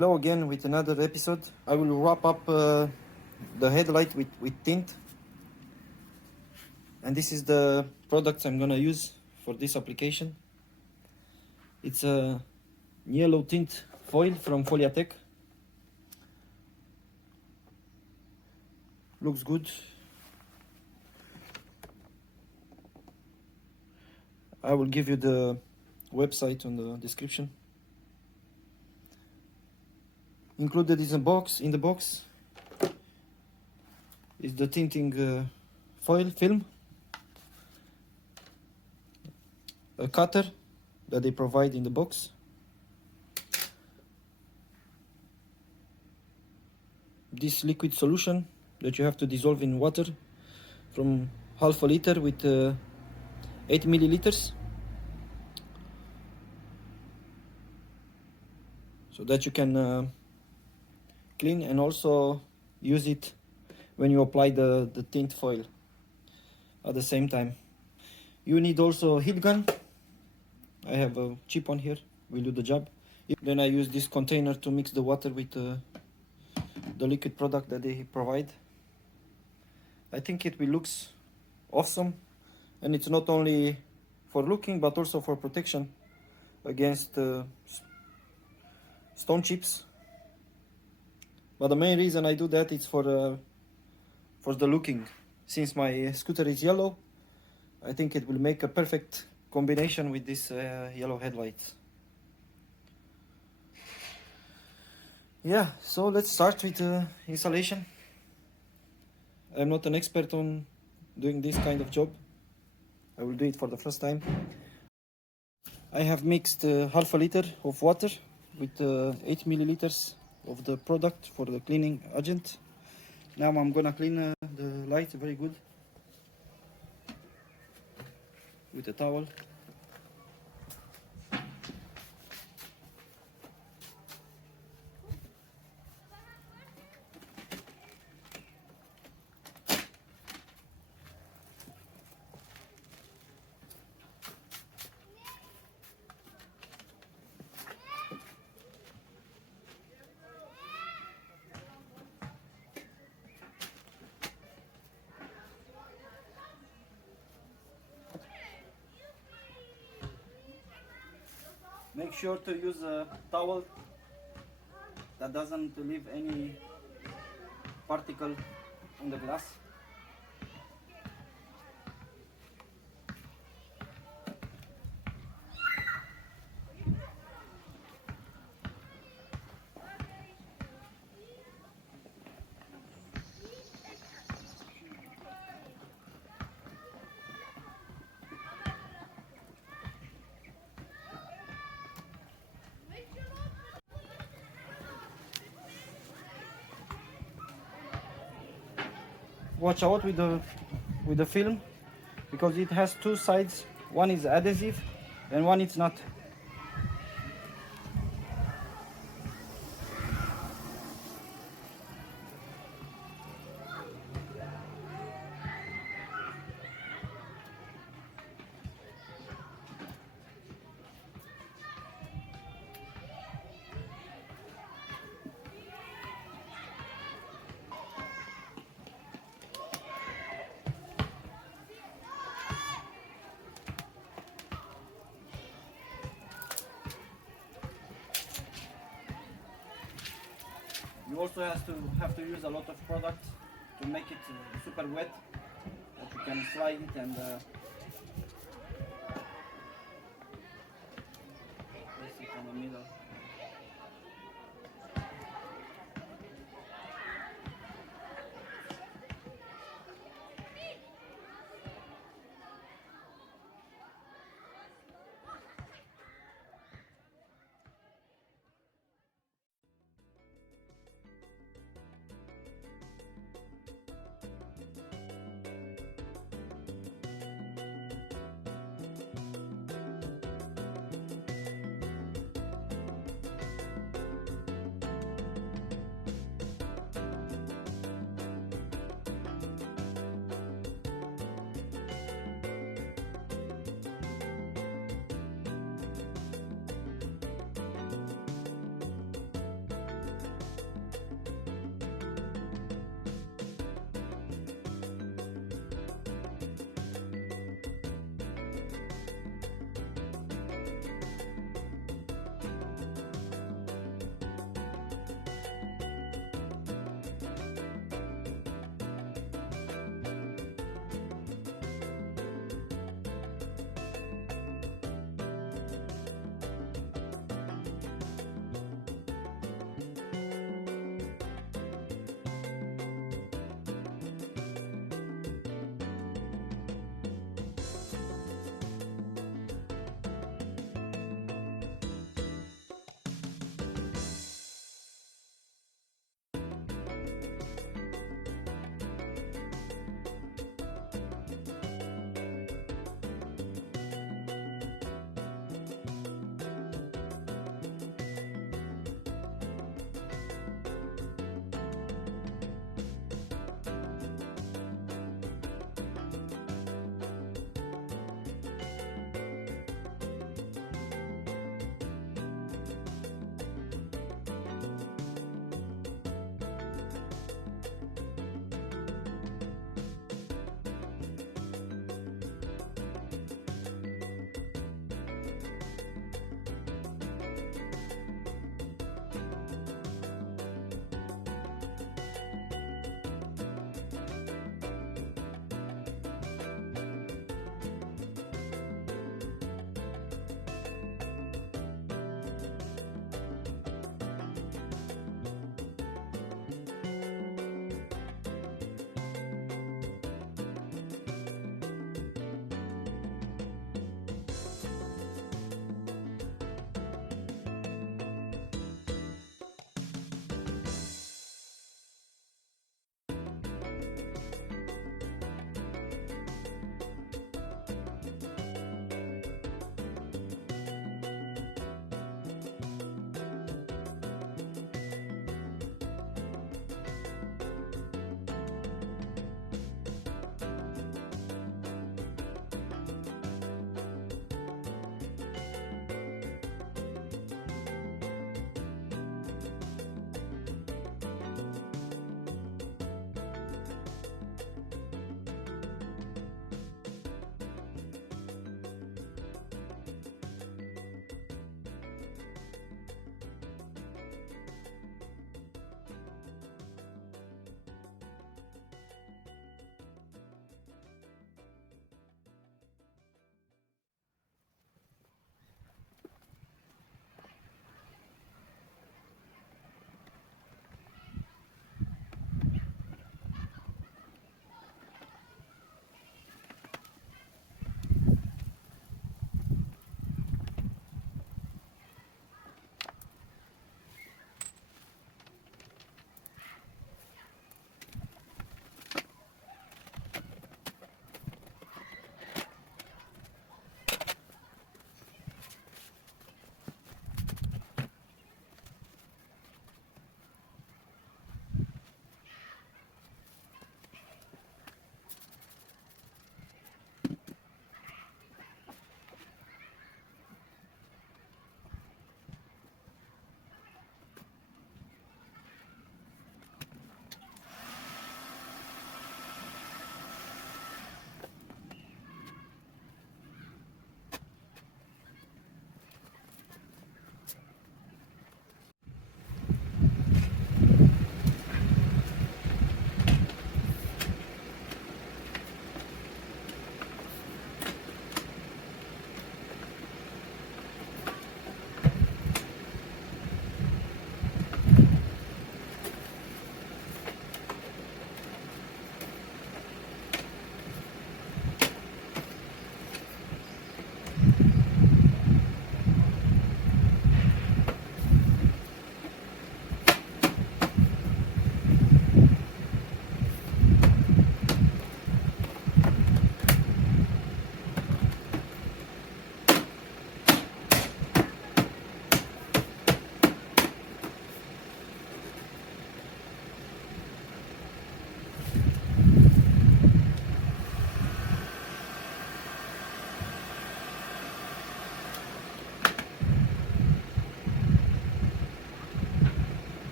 Hello again with another episode. I will wrap up the headlight with tint. And this is the product I'm gonna use for this application. It's a yellow tint foil from Foliatech. Looks good. I will give you the website on the description. Included is a box. In the box is the tinting foil film, a cutter that they provide in the box, this liquid solution that you have to dissolve in water from half a liter with 8 milliliters, so that you can clean and also use it when you apply the tint foil at the same time. You need also a heat gun. I have a cheap one here, will do the job. Then I use this container to mix the water with the liquid product that they provide. I think it will looks awesome, and it's not only for looking but also for protection against stone chips. But the main reason I do that is for the looking. Since my scooter is yellow, I think it will make a perfect combination with this yellow headlight. Yeah, so let's start with installation. I'm not an expert on doing this kind of job. I will do it for the first time. I have mixed half a liter of water with 8 milliliters of the product for the cleaning agent. Now I'm gonna clean the light very good with a towel. Make sure to use a towel that doesn't leave any particle on the glass. Watch out with the film, because it has two sides. One is adhesive and one is not. You also have to use a lot of product to make it super wet, that you can slide it and place it on the middle.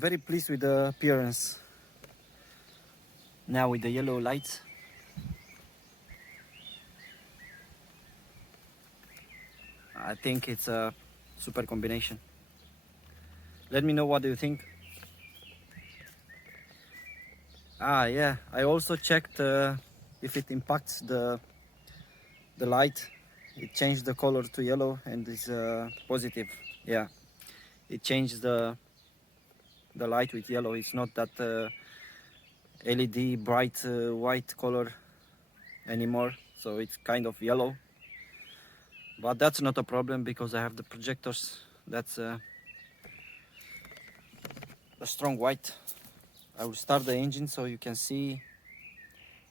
very pleased with the appearance. Now with the yellow lights. I think it's a super combination. Let me know what do you think. Yeah, I also checked if it impacts the light. It changed the color to yellow and it's positive. Yeah, it changed the light with yellow. It's not that LED bright white color anymore, so it's kind of yellow. But that's not a problem because I have the projectors. That's a strong white. I will start the engine so you can see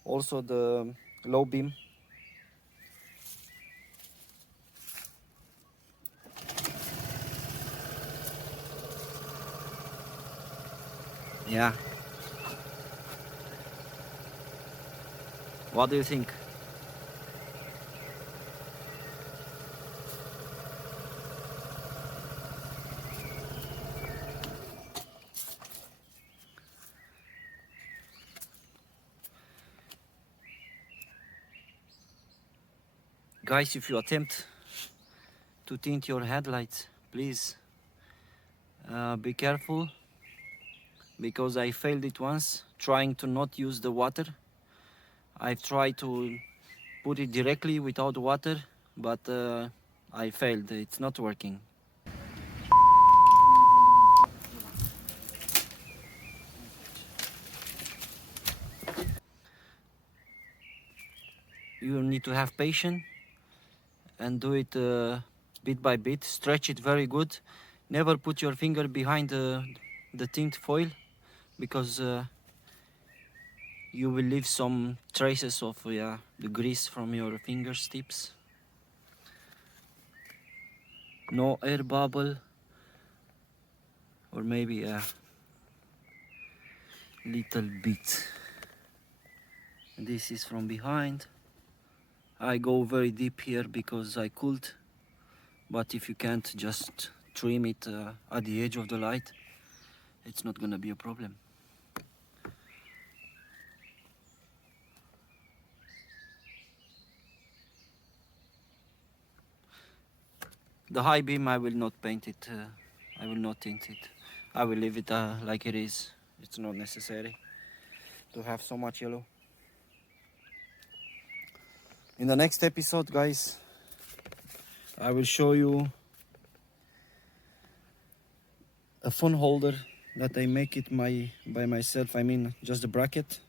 also the low beam. Yeah. What do you think? Guys, if you attempt to tint your headlights, please be careful, because I failed it once trying to not use the water. I've tried to put it directly without water, but I failed. It's not working. You need to have patience and do it bit by bit. Stretch it very good. Never put your finger behind the tint foil, because you will leave some traces of the grease from your fingertips. No air bubble, or maybe a little bit. This is from behind. I go very deep here because I could, but if you can't, just trim it at the edge of the light. It's not gonna be a problem. The high beam, I will not paint it. I will not tint it. I will leave it like it is. It's not necessary to have so much yellow. In the next episode, guys, I will show you a phone holder that I make it by myself. I mean, just the bracket,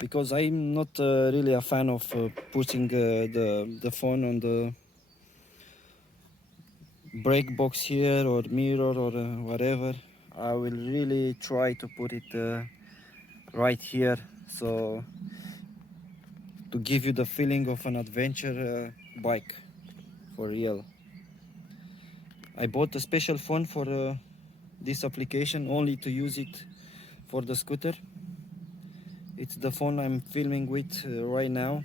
because I'm not really a fan of putting the phone on the brake box here or mirror or whatever. I will really try to put it right here, so to give you the feeling of an adventure bike for real. I bought a special phone for this application, only to use it for the scooter. It's the phone I'm filming with right now.